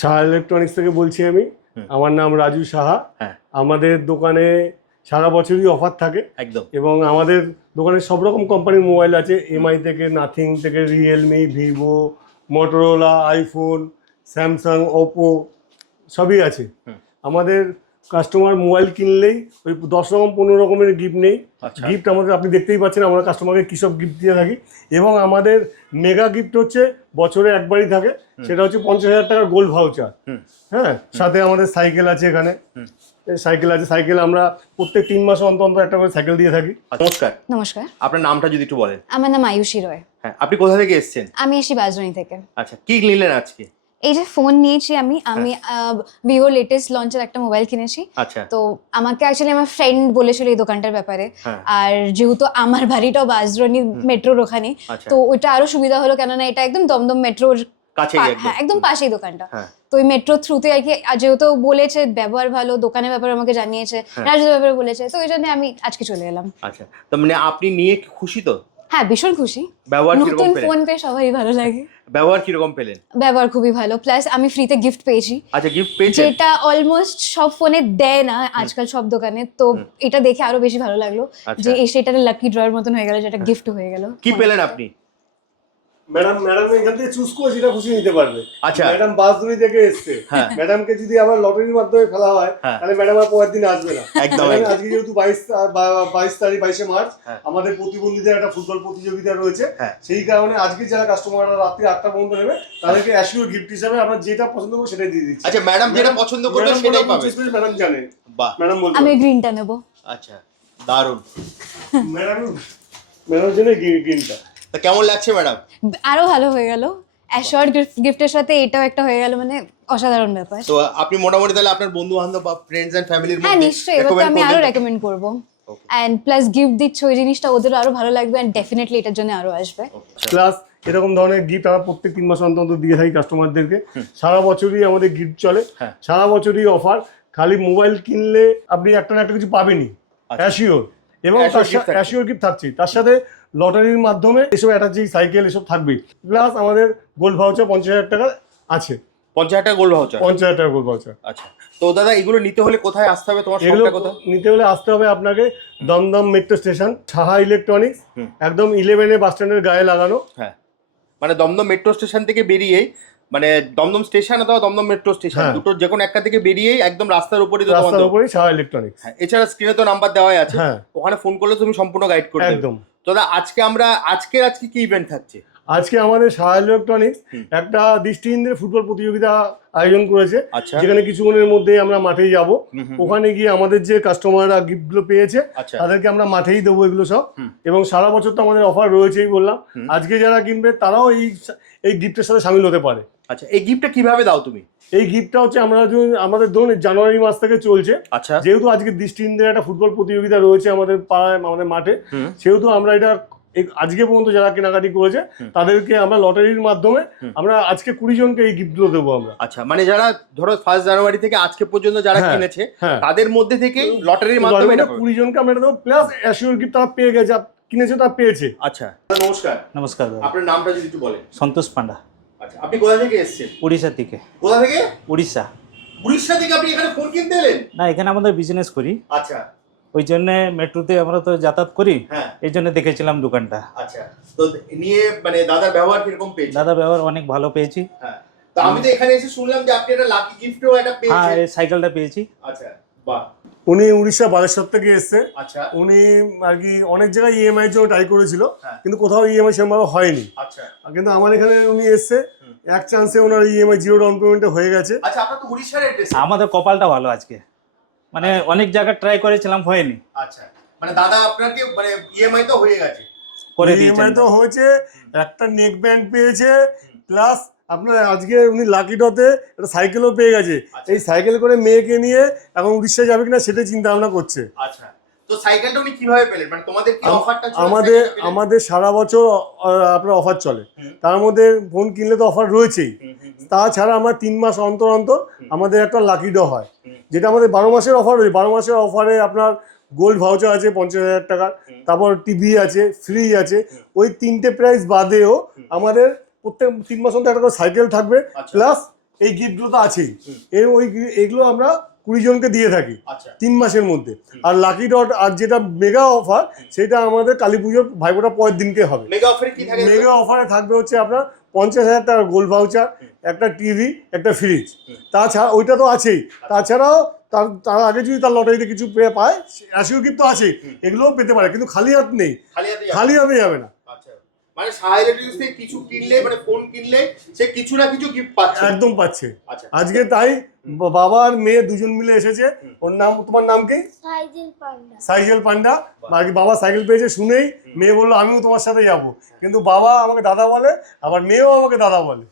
Saha electronics থেকে বলছি আমি। আমার নাম রাজু সাহা। আমাদের দোকানে সারা বছরই অফার থাকে একদম, এবং আমাদের দোকানে সব রকম কোম্পানির মোবাইল আছে, এমআই থেকে, নাথিং থেকে, Realme, Vivo, Motorola, iPhone, Samsung, Oppo সবই আছে। আমাদের কাস্টমার মোবাইল কিনলেই ওই 10 রকম 15 রকমের গিফট নেই। গিফট আমাদের আপনি দেখতেই পাচ্ছেন আমরা কাস্টমারকে কী সব গিফট দিয়ে থাকি। এবং আমাদের মেগা গিফট হচ্ছে বছরে একবারই থাকে, সেটা হচ্ছে 50,000 টাকার গোল্ড ভাউচার। হ্যাঁ, সাথে আমাদের সাইকেল আছে, এখানে সাইকেল আছে। সাইকেল আমরা প্রত্যেক 3 মাস অন্তর অন্তর একটা করে সাইকেল দিয়ে থাকি। নমস্কার। নমস্কার, আপনার নামটা যদি একটু বলেন। আমার নাম আয়ুষী রয়। হ্যাঁ, আপনি কোথা থেকে এসেছেন? আমি এসি বাজরানি থেকে। আচ্ছা, কি নিলেন আজকে? এই যে ফোন নিয়েছি আমি ভিভো লেটেস্ট লঞ্চের একটা মোবাইল কিনেছি। আচ্ছা, তো আমাকে অ্যাকচুয়ালি আমার ফ্রেন্ড বলেছিল এই দোকানটার ব্যাপারে। আর যেহেতু আমার বাড়িটাও বাজরানি মেট্রোর ওখানে, তো ওইটা আরো সুবিধা হলো, কেননা এটা একদম দমদম মেট্রোর কাছে, হ্যাঁ একদম পাশেই দোকানটা। তো ওই মেট্রো থ্রুতে আর কি, যেহেতু বলেছে ব্যবহার ভালো, দোকানের ব্যাপারে আমাকে জানিয়েছে, রাজুর ব্যাপারে বলেছে, তো ওই জন্য আমি আজকে চলে এলাম। আচ্ছা, তো মানে আপনি নিয়ে খুশি তো? হ্যাঁ, ভীষণ খুশি। ব্যবহার কিরকম নতুন পেলেন? ফোন পেয়ে সবাই ভালো লাগে। ব্যবহার কিরকম পেলেন? ব্যবহার খুবই ভালো, প্লাস আমি ফ্রিতে গিফট পেয়েছি। আচ্ছা, গিফট পেয়েছেন? যেটা অলমোস্ট সব ফোনে দেয় না আজকাল সব দোকানে, তো এটা দেখে আরো বেশি ভালো লাগলো যে এসে এটা লাকি ড্রয়ের মতন হয়ে গেল, যেটা গিফট হয়ে গেল। কি পেলেন আপনি? ম্যাডাম এখান থেকে চুজ করে যেটা খুশি নিতে পারবে। আচ্ছা, ম্যাডাম বাসদুরি থেকে এসছে। ম্যাডামকে যদি আবার লটারির মাধ্যমে ফেলা হয় তাহলে ম্যাডাম আর পরের দিন আসবে না। একদম। আজকে যেহেতু 22 তারিখ 22শে মার্চ আমাদের প্রতিবন্ধীদের একটা ফুটবল প্রতিযোগিতা রয়েছে, সেই কারণে আজকে যারা কাস্টমাররা রাত্রি 8টা পর্যন্ত নেবে তাদেরকে অ্যাসিওর গিফট হিসাবে আমরা যেটা পছন্দ করবো সেটাই দিয়ে দিচ্ছি। আচ্ছা, ম্যাডাম যেটা পছন্দ করবে সেটাই পাবে। ম্যাডাম জানে। বাহ, ম্যাডাম বলতে আমি গ্রিনটা নেব। আচ্ছা, দারুণ। ম্যাডাম জন্য গ্রিনটা। তা কেমন লাগছে ম্যাডাম? আরো ভালো হয়ে গেল, অ্যাশোর্ড গিফটের সাথে এটাও একটা হয়ে গেল, মানে অসাধারণ ব্যাপার। তো আপনি মোটামুটি তাহলে আপনার বন্ধু বান্ধব বা ফ্রেন্ডস এন্ড ফ্যামিলির মধ্যে? হ্যাঁ নিশ্চয়ই, এবার তো আমি আরো রেকমেন্ড করব। এন্ড প্লাস গিফট দিচ্ছ, ওই জিনিসটা ওদের আরো ভালো লাগবে, এন্ড ডেফিনেটলি এটার জন্য আরো আসবে। প্লাস এরকম ধরনের গিফট আমরা প্রত্যেক 3 মাস অন্তর অন্তর দিয়ে থাকি কাস্টমারদেরকে। সারা বছরই আমাদের গিফট চলে, সারা বছরই অফার। খালি মোবাইল কিনলে আপনি একটা না একটা কিছু পাবেনই, অ্যাসিওর। এবং তার সাথে অ্যাসিওর গিফট থাকছে, তার সাথে লটারির মাধ্যমে এসব অ্যাটাচি সাইকেল এসব থাকবে। প্লাস আমাদের গোল্ড ভাউচার 50,000 টাকা আছে। 50,000 টাকা গোল্ড ভাউচার? 50,000 টাকা গোল্ড ভাউচার। আচ্ছা, তো দাদা এগুলো নিতে হলে কোথায় আসতে হবে? তোমার এগুলো শপটা কোথায়? নিতে হলে আসতে হবে আপনাকে Dum Dum metro station, Saha electronics, একদম 11 বাস স্ট্যান্ডের গায়ে লাগানো। হ্যাঁ, মানে দমদম মেট্রো স্টেশন থেকে বেরিয়েই, মানে দমদম স্টেশন অথবা দমদম মেট্রো স্টেশন দুটো যে কোনো একটা থেকে বেরিয়েই একদম রাস্তার উপরেই তো তোমাদের। রাস্তার উপরেই সাহা ইলেকট্রনিক্স। হ্যাঁ, এছাড়া স্ক্রিনে তো নাম্বার দেওয়াই আছে, ওখানে ফোন করলে তুমি সম্পূর্ণ গাইড করে দেবে। একদম। তো দাদা আজকে কি ইভেন্ট থাকছে? আজকে আমাদের সাহা ইলেকট্রনিক্স একটা দৃষ্টিহীনদের ফুটবল প্রতিযোগিতা আয়োজন করেছে, যেখানে কিছুক্ষণের মধ্যে আমরা মাঠে যাব। ওখানে গিয়ে আমাদের যে কাস্টমাররা গিফটগুলো পেয়েছে তাদেরকে আমরা মাঠেই দেবো এগুলো সব। এবং সারা বছর তো আমাদের অফার রয়েছেই বললাম, আজকে যারা কিনবে তারাও এই গিফটের সাথে সামিল হতে পারে। আচ্ছা, এই গিফটটা কিভাবে দাও তুমি? এই গিফটটা হচ্ছে আমাদের ধরুন জানুয়ারি মাস থেকে চলছে। আচ্ছা, যেহেতু আজকে দৃষ্টিহীনদের একটা ফুটবল প্রতিযোগিতা রয়েছে আমাদের পাড়ায়, আমাদের মাঠে, সেহেতু আমরা এটা আজকে পর্যন্ত যারা কেনাকাটি করেছে তাদেরকে আমরা লটারির মাধ্যমে আমরা আজকে 20 জনকে এই গিফটগুলো দেবো আমরা। আচ্ছা, মানে যারা ধরো 1 জানুয়ারি থেকে আজকে পর্যন্ত যারা কিনেছে তাদের মধ্যে থেকে লটারির মাধ্যমে 20 জনকে আমরা দেবো, প্লাস অ্যাসিওর গিফট তারা পেয়ে গেছে, কিনেছে তারা পেয়েছে। আচ্ছা, নমস্কার। নমস্কার, আপনার নামটা যদি একটু বলেন। সন্তোষ পান্ডা। আচ্ছা, আপনি কোথা থেকে এসেছেন? উড়িষ্যা থেকে। কোথা থেকে? উড়িষ্যা। উড়িষ্যা থেকে আপনি এখানে ফোন কিনতে এলেন? না, এখানে আমাদের বিজনেস করি। আচ্ছা, ওই জন্য মেট্রোতে আমরা তো যাতায়াত করি, এই জন্য দেখেছিলাম দোকানটা। আচ্ছা, তো নিয়ে মানে দাদার ব্যবহার কিরকম পেয়েছেন? দাদা ব্যবহার অনেক ভালো পেয়েছি। হ্যাঁ, তো আমি তো এখানে এসে শুনলাম যে আপনি একটা লাকি গিফটও একটা পেয়েছেন। হ্যাঁ, এই সাইকেলটা পেয়েছি। আচ্ছা, বাহ। উনি উড়িষ্যা বালেশ্বর থেকে এসছে। আচ্ছা, উনি আর কি অনেক জায়গায় ইএমআই এর জন্য ট্রাই করেছিল, কিন্তু কোথাও ইএমআই সেরকমভাবে হয়নি। আচ্ছা, কিন্তু আমার এখানে উনি এসছে, এক চান্সে ওনার ইএমআই 0 ডাউন পেমেন্টে হয়ে গেছে। আচ্ছা, আপনার তো উড়িষ্যার অ্যাড্রেস। আমাদের কপালটা ভালো আজকে, মানে অনেক জায়গায় ট্রাই করেছিলাম, হয়নি। আচ্ছা, মানে দাদা আপনাকে মানে ইএমআই তো হয়ে গেছে, করে দিয়েছেন। ইএমআই তো হয়েছে, একটা নেক ব্যান্ড পেয়েছে, প্লাস আপনার আজকে উনি লাকি ডতে একটা সাইকেলও পেয়ে গেছে। এই সাইকেল করে মেয়েকে নিয়ে এখন উড়িষ্যা যাবে কিনা সেটাই চিন্তা ভাবনা করছে। আচ্ছা, তো সাইকেলটা উনি কিভাবে পেলেন? মানে তোমাদের কি অফারটা ছিল? আমাদের সারা বছর আপনার অফার চলে, তার মধ্যে ফোন কিনলে তো অফার রয়েছেই। তাছাড়া আমরা 3 মাস অন্তর অন্তর আমাদের একটা লাকি ড হয়, যেটা আমাদের 12 মাসের অফার রয়েছে। 12 মাসের অফারে আপনার গোল্ড ভাউচার আছে 50,000 টাকার, তারপর টিভি আছে, ফ্রি আছে। ওই 3টে প্রাইস বাদেও আমাদের প্রত্যেক 3 মাস অন্তর একটা করে সাইকেল থাকবে, প্লাস এই গিফটগুলো তো আছেই, এইগুলো আমরা 20 জনকে দিয়ে থাকি আচ্ছা 3 মাসের মধ্যে। আর লাকি ডট আর যেটা মেগা অফার সেটা আমাদের কালী পুজোর ভাইফোঁটা পরের দিনকে হবে। মেগা অফারে কি থাকে? মেগা অফারে থাকবে হচ্ছে আপনার 50,000 টাকা গোল্ড ভাউচার, একটা টিভি, একটা ফ্রিজ। তাছাড়া ওইটা তো আছেই, তাছাড়াও তার আগে যদি তার লটারিতে কিছু পায় রাশিও গিফট তো আছে, এগুলোও পেতে পারে, কিন্তু খালি হাত নেই, খালি হাতে যাবে না। আচ্ছা মানে সাহা ইলেকট্রনিক্স থেকে কিছু কিনলে, মানে ফোন কিনলে সে কিছু না কিছু গিফট পাচ্ছে। একদম পাচ্ছে। আচ্ছা আজকে তাই বাবা আর মেয়ে দুজন মিলে এসেছে। ওর নাম, তোমার নাম কি? সাইজেল পান্ডা। বাবা সাইকেল পেয়েছে শুনেই মেয়ে বললো আমিও তোমার সাথে যাবো, কিন্তু বাবা আমাকে দাদা বলে, আবার মেয়েও আমাকে দাদা বলে।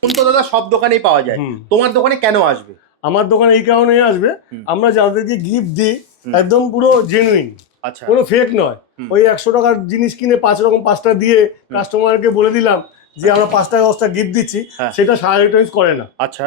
ফোন তো দাদা সব দোকানেই পাওয়া যায়, তোমার দোকানে কেন আসবে? আমার দোকানে এই কারণেই আসবে, আমরা যাদেরকে গিফট দিই একদম পুরো জেনুইন, আচ্ছা কোনো ফেক নয়। ওই 100 টাকার জিনিস কিনে 5 রকম 5টা দিয়ে কাস্টমারকে বলে দিলাম যে আমরা 5টা 10টা গিফট দিচ্ছি, সেটা সাহা ইলেকট্রনিক্স করে না। আচ্ছা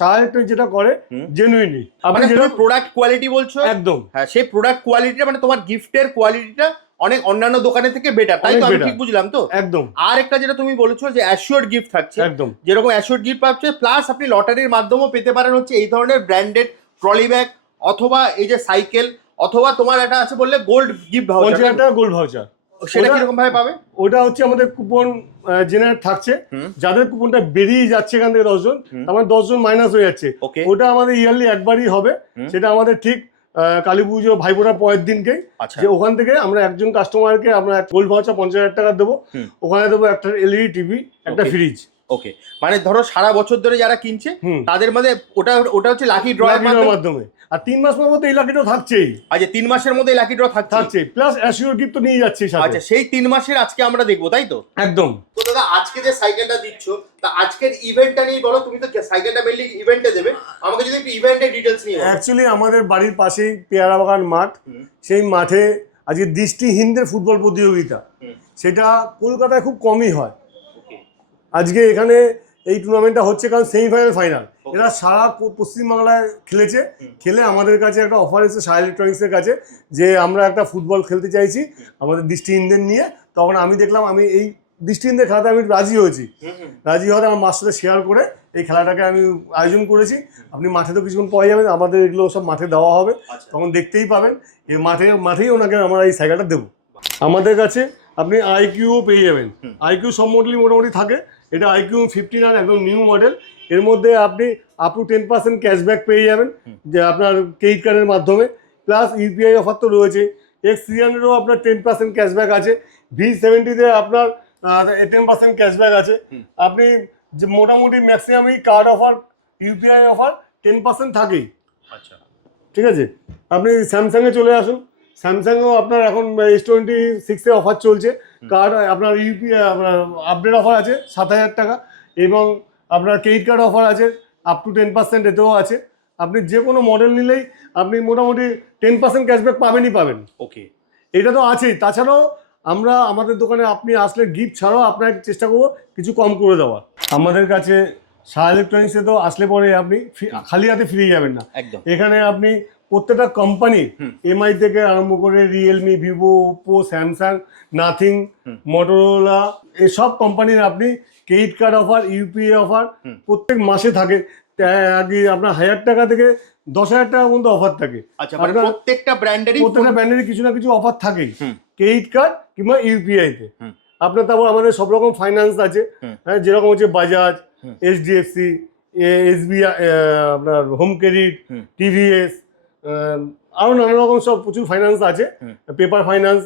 সাহা ইলেকট্রনিক্স যেটা করে জেনুইনলি। মানে যেটা প্রোডাক্ট কোয়ালিটি বলছো একদম, হ্যাঁ সেই প্রোডাক্ট কোয়ালিটিটা, মানে তোমার গিফটের কোয়ালিটিটা অনেক অন্যান্য দোকানের থেকে বেটার, তাই তো? আমি ঠিক বুঝলাম তো? একদম। আর একটা যেটা তুমি বলেছো যে অ্যাসিওর্ড গিফট থাকছে, একদম যেরকম অ্যাসিওর্ড গিফট পাচ্ছে, প্লাস আপনি লটারির মাধ্যমেও পেতে পারেন হচ্ছে এই ধরনের ব্র্যান্ডেড ট্রলি ব্যাগ, অথবা এই যে সাইকেল, অথবা তোমার একটা আছে বললে গোল্ড গিফট ভাউচার। 50,000 টাকা গোল্ড ভাউচার, সেটা কিরকম ভাবে পাবে? ওটা হচ্ছে আমাদের কুপন জেনারেট থাকছে, যাদের কুপনটা বেরিয়ে যাচ্ছে এখান থেকে 10 জন, আমার 10 জন মাইনাস হয়ে যাচ্ছে। ওটা আমাদের ইয়ারলি একবারই হবে, সেটা আমাদের ঠিক কালী পুজো ভাইফোঁটা পরের দিনকেই, যে ওখান থেকে আমরা একজন কাস্টমারকে আমরা গোল্ড ভাউচার 50,000 টাকা দেবো, ওখানে দেবো একটা এলইডি টিভি, একটা ফ্রিজ। ওকে, মানে ধরো সারা বছর ধরে যারা কিনছে তাদের মধ্যে ওটা হচ্ছে লাকি ড্রয়ের মাধ্যমে। আর 3 মাস পর তো এই লাকিটা থাকছেই। আচ্ছা 3 মাসের মধ্যে লাকি ড্র থাকছে, প্লাস অ্যাসিওর গিফট তো নিয়ে যাচ্ছে সাথে। আচ্ছা সেই 3 মাসের আজকে আমরা দেখবো, তাই তো? একদম। তো দাদা আজকে যে সাইকেলটা দিচ্ছ, তা আজকের ইভেন্টটা নিয়ে বলো, তুমি তো সাইকেলটা মেনলি ইভেন্টে দেবে, আমাকে যদি একটু ইভেন্টের ডিটেইলস নিয়ে বলো। অ্যাকচুয়ালি আমাদের বাড়ির পাশেই পেয়ারা বাগান মাঠ, সেই মাঠে আজকে দৃষ্টিহীনদের ফুটবল প্রতিযোগিতা, সেটা কলকাতায় খুব কমই হয়। আজকে এখানে এই টুর্নামেন্টটা হচ্ছে কারণ সেমিফাইনাল ফাইনাল, এরা সারা পশ্চিমবাংলায় খেলেছে, খেলে আমাদের কাছে একটা অফার এসেছে সাহা ইলেকট্রনিক্সের কাছে যে আমরা একটা ফুটবল খেলতে চাইছি আমাদের দৃষ্টিহীনদের নিয়ে। তখন আমি দেখলাম, আমি এই দৃষ্টিহীনদের খেলাতে আমি রাজি হয়েছি, রাজি হওয়াতে আমার মার সাথে শেয়ার করে এই খেলাটাকে আমি আয়োজন করেছি। আপনি মাঠে তো কিছুক্ষণ পাওয়া যাবেন, আমাদের এগুলো সব মাঠে দেওয়া হবে, তখন দেখতেই পাবেন। এই মাঠেই ওনাকে আমরা এই সাইকেলটা দেবো। আমাদের কাছে আপনি আইকিউও পেয়ে যাবেন, আইকিউ সব মডেলই মোটামুটি থাকে। এটা আইকিউ 59 একদম নিউ মডেল, এর মধ্যে আপনি আপ টু 10% ক্যাশব্যাক পেয়ে যাবেন যে আপনার ক্রেডিট কার্ডের মাধ্যমে, প্লাস ইউপিআই অফার তো রয়েছে। X300-ও আপনার 10% ক্যাশব্যাক আছে, V70-তে আপনার 10% ক্যাশব্যাক আছে। আপনি যে মোটামুটি ম্যাক্সিমামই কার্ড অফার, ইউপিআই অফার 10% থাকেই। আচ্ছা ঠিক আছে, আপনি স্যামসাংয়ে চলে আসুন, স্যামসাংও আপনার এখন S26-এ অফার চলছে, কার্ড আপনার ইউপিআই আপনার আপডেট অফার আছে 7,000 টাকা, এবং আপনার ক্রেডিট কার্ড অফার আছে আপ টু 10%, এতেও আছে। আপনি যে কোনো মডেল নিলেই আপনি মোটামুটি 10% ক্যাশব্যাক পাবেনই পাবেন। ওকে, এটা তো আছেই, তাছাড়াও আমরা আমাদের দোকানে আপনি আসলে গিফট ছাড়াও আপনাকে চেষ্টা করবো কিছু কম করে দেওয়ার। আমাদের কাছে সাহা ইলেকট্রনিক্সে তো আসলে পরে আপনি খালি হাতে ফিরে যাবেন না, এখানে আপনি প্রত্যেকটা কোম্পানি এমআই থেকে আরম্ভ করে Realme, Vivo, Oppo, Samsung, nothing, Motorola, এসব কোম্পানির আপনি credit card offer, UPI offer প্রত্যেক মাসে থাকে। আপনার 1,000 টাকা থেকে 10,000 টাকা পর্যন্ত অফার থাকে। আচ্ছা মানে প্রত্যেকটা ব্র্যান্ডেরই কিছু না কিছু অফার থাকেই, ক্রেডিট কার্ড কিংবা ইউপিআইতে। আপনার তারপর আমাদের সব রকম ফাইন্যান্স আছে, হ্যাঁ, যেরকম হচ্ছে বাজাজ, এইচডিএফসি, এসবিআই, আপনার হোম ক্রেডিট, টিভিএস, আরও নানা রকম সব প্রচুর ফাইন্যান্স আছে, পেপার ফাইন্যান্স,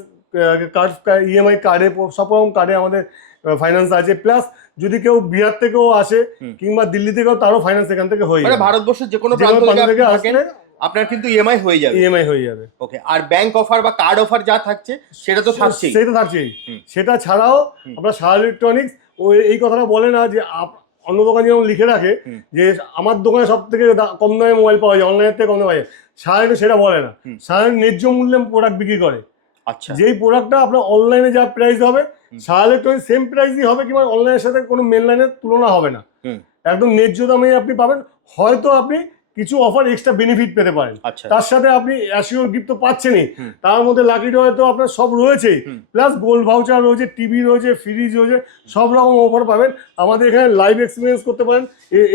কার্ড, ইএমআই কার্ডে, সব রকম কার্ডে আমাদের ফাইন্যান্স আছে। প্লাস যদি কেউ বিহার থেকেও আসে কিংবা দিল্লি থেকেও, তারও ফাইন্যান্স এখান থেকে হয়ে যাবে, ভারতবর্ষের যে কোনো প্রান্ত থেকে আসলে আপনার কিন্তু ইএমআই হয়ে যাবে। ওকে, আর ব্যাংক অফার বা কার্ড অফার যা থাকছে সেটা তো থাকছেই। সেটা ছাড়াও আমরা সাহা ইলেকট্রনিক্স এই কথাটা বলে না যে অন্য দোকান যেমন লিখে রাখে যে আমার দোকানে সব থেকে কম দামে মোবাইল পাওয়া যায়, অনলাইনের থেকে কম দামে পাওয়া যায়, সাহা সেটা বলে না। সাহা ন্যায্য মূল্যে প্রোডাক্ট বিক্রি করে। আচ্ছা, যেই প্রোডাক্টটা আপনার অনলাইনে যা প্রাইস হবে, সাহা ইলেকট্রনিক্স সেম প্রাইসই হবে, কিংবা অনলাইনের সাথে কোনো মেন লাইনের তুলনা হবে না, একদম ন্যায্য দামে আপনি পাবেন। হয়তো আপনি কিছু অফার এক্সট্রা বেনিফিট পেতে পারেন। আচ্ছা। তার সাথে আপনি অ্যাসিওর গিফট তো পাচ্ছেনই, তার মধ্যে লাকি ড্রয়ে তো আপনার সব রয়েছে, প্লাস গোল্ড ভাউচার রয়েছে, টিভি রয়েছে, ফ্রিজ রয়েছে, সব রকম অফার পাবেন। আমাদের এখানে লাইভ এক্সপিরিয়েন্স করতে পারেন।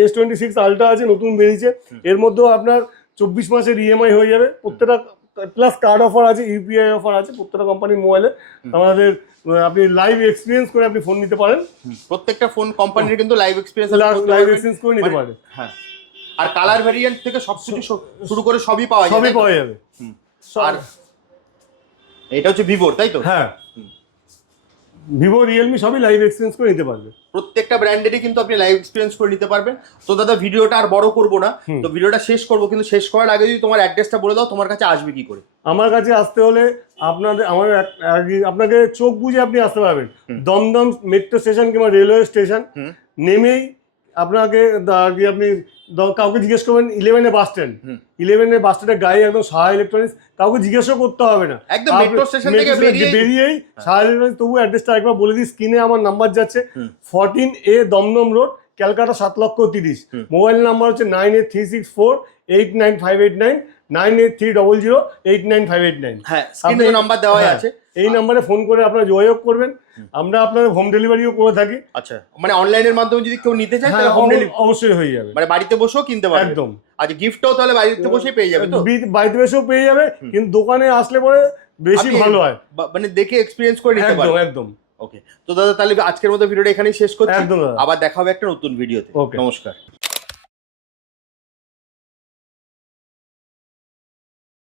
S26 আলট্রা আছে, নতুন বেরিয়েছে, এর মধ্যেও আপনার 24 মাসের ইএমআই হয়ে যাবে প্রত্যেকটা, প্লাস কার্ড অফার আছে, ইউপিআই অফার আছে প্রত্যেকটা কোম্পানির মোবাইলে। আমাদের আপনি লাইভ এক্সপিরিয়েন্স করে আপনি ফোন নিতে পারেন, প্রত্যেকটা ফোন কোম্পানির কিন্তু লাইভ এক্সপিরিয়েন্স করে নিতে পারেন। হ্যাঁ, আর কালার ভেরিয়েন্ট থেকে সবকিছু শুরু করে সবই পাওয়া যাবে, সবই পাওয়া যাবে। আর এটা হচ্ছে ভিভোর, তাই তো? হ্যাঁ, ভিভো, রিয়েলমি সবই লাইভ এক্সপিরিয়েন্স করে নিতে পারবে। প্রত্যেকটা ব্র্যান্ডেরই কিন্তু আপনি লাইভ এক্সপিরিয়েন্স করে নিতে পারবেন। তো দাদা ভিডিওটা আর বড় করবো না, তো ভিডিওটা শেষ করবো, কিন্তু শেষ করার আগে যদি তোমার অ্যাড্রেসটা বলে দাও, তোমার কাছে আসবে কি করে? আমার কাছে আসতে হলে আপনাকে চোখ বুঝে আপনি আসতে পারবেন। দমদম মেট্রো স্টেশন কিংবা রেলওয়ে স্টেশন নেমেই আপনাকে আপনি কাউকে জিজ্ঞেস করবেন 11 বাস স্ট্যান্ড, 11 বাস স্ট্যান্ডের গায়ে একদম সাহা ইলেকট্রনিক্স, কাউকে জিজ্ঞাসা করতে হবে না, একদম মেট্রো স্টেশন থেকে বেরিয়েই সাহা ইলেকট্রনিক্স। তবু অ্যাড্রেসটা একবার বলে দিই, স্ক্রিনে আমার নাম্বার যাচ্ছে, 14A Dum Dum road, Calcutta 7,30,000। Mobile number হচ্ছে 9836489589, 9830089589। হ্যাঁ, স্ক্রিনে নাম্বার দেওয়া আছে, এই নাম্বারে ফোন করে আপনারা যোগাযোগ করবেন। আমরা আপনাদের হোম ডেলিভারিও করে থাকি। আচ্ছা, মানে অনলাইনের মাধ্যমে যদি কেউ নিতে চায় তাহলে হোম ডেলিভারি অবশ্যই হয়ে যাবে, মানে বাড়িতে বসেও কিনতে পারবে একদম। আচ্ছা, গিফটও তাহলে বাড়িতে বসেই পেয়ে যাবে তো? বাড়িতে বসেও পেয়ে যাবে, কিন্তু দোকানে আসলে পরে বেশি ভালো হয়, মানে দেখে এক্সপিরিয়েন্স করে নিতে পারবে। একদম। ওকে, তো দাদা তাহলে আজকের মতো ভিডিওটা এখানেই শেষ করছি, একদম। আবার দেখা হবে একটা নতুন ভিডিওতে। Okay. নমস্কার।